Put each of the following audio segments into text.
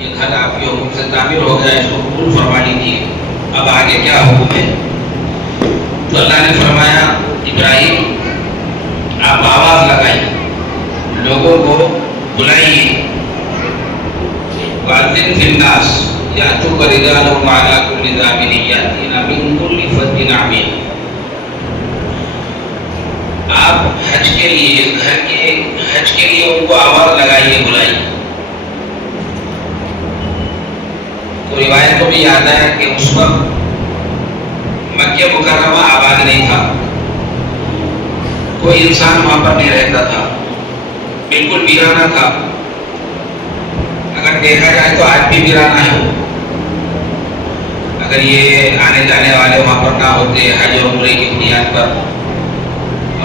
یہ گھر آپ کے حکم سے تعمیر ہو گیا، اس کو قبول فرما لیجیے، اب آگے کیا حکم ہے؟ تو اللہ نے فرمایا ابراہیم آپ آواز لگائیے، لوگوں کو بلائیے، وَأَذِّن فِي النَّاسِ يَأْتُوكَ رِجَالًا وَعَلَىٰ كُلِّ ضَامِرٍ يَأْتِينَ مِن كُلِّ فَجٍّ عَمِيقٍ۔ آپ حج کے لیے حج کے لیے ان کو آواز لگائیے، بلائیے۔ تو روایتوں میں یاد ہے کہ اس وقت مکہ مکرمہ آباد نہیں تھا، کوئی انسان وہاں پر نہیں رہتا تھا، بالکل ویرانہ تھا۔ اگر دیکھا جائے تو آج بھی ویرانہ ہے، اگر یہ آنے جانے والے وہاں پر نہ ہوتے حج اور عمرے کی بنیاد پر،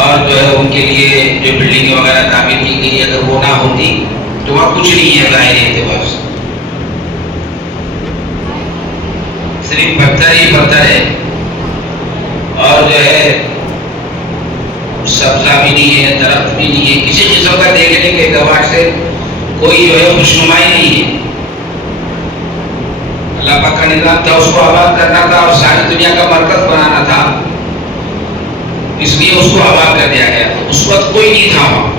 اور جو ہے ان کے لیے جو بلڈنگ وغیرہ تعمیر کی گئی اگر وہ نہ ہوتی تو وہاں کچھ نہیں ہے ظاہری اعتبار سے، صرف پتھر ہی پتھر ہے، اور جو ہے سبزہ بھی نہیں ہے، درخت بھی نہیں ہے، کسی قسم کا دیکھنے کے اعتبار سے کوئی جو ہے خوشنمائی نہیں ہے۔ اللہ پاک کا نظام تھا، اس کو آباد کرنا تھا اور ساری دنیا کا مرکز بنانا تھا، اس لیے اس کو آباد کر دیا گیا۔ تو اس وقت کوئی نہیں تھا وہاں۔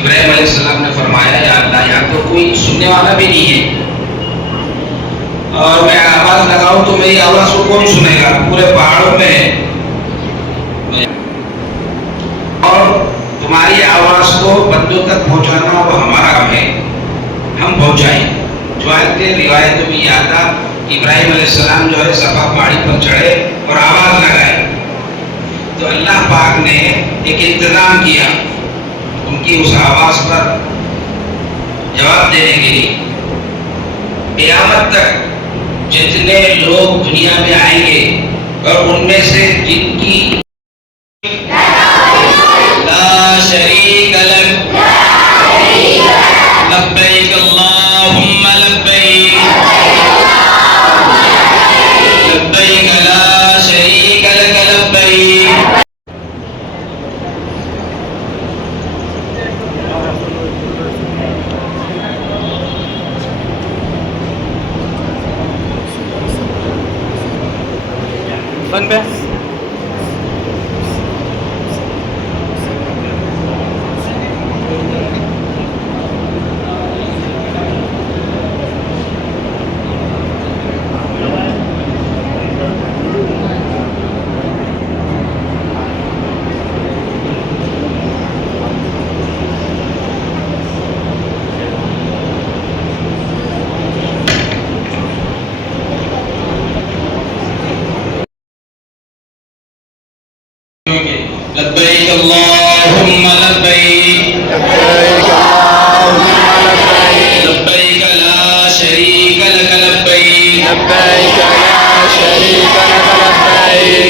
ابراہیم علیہ السلام نے فرمایا یا اللہ یہاں تو کوئی سننے والا بھی نہیں ہے، اور میں آواز لگاؤں تو میری آواز کو کون سنے گا؟ پورے پہاڑوں میں، اور تمہاری آواز کو بندوں تک پہنچانا وہ ہمارا کام ہے، ہم پہنچائیں۔ روایتوں میں یہ آتا ابراہیم علیہ السلام جو ہے صفا پہاڑی پر چڑھے اور آواز لگائے، تو اللہ پاک نے ایک انتظام کیا ان کی اس آواز پر جواب دینے کے لیے۔ قیامت تک جتنے لوگ دنیا میں آئیں گے اور ان میں سے جن کی لا شریک لک لبیک اللہم لبیک لبیک لا شریک لک لبیک۔ بند پہ لبیک اللہم لبیک لبیک لا شریک لک لبیک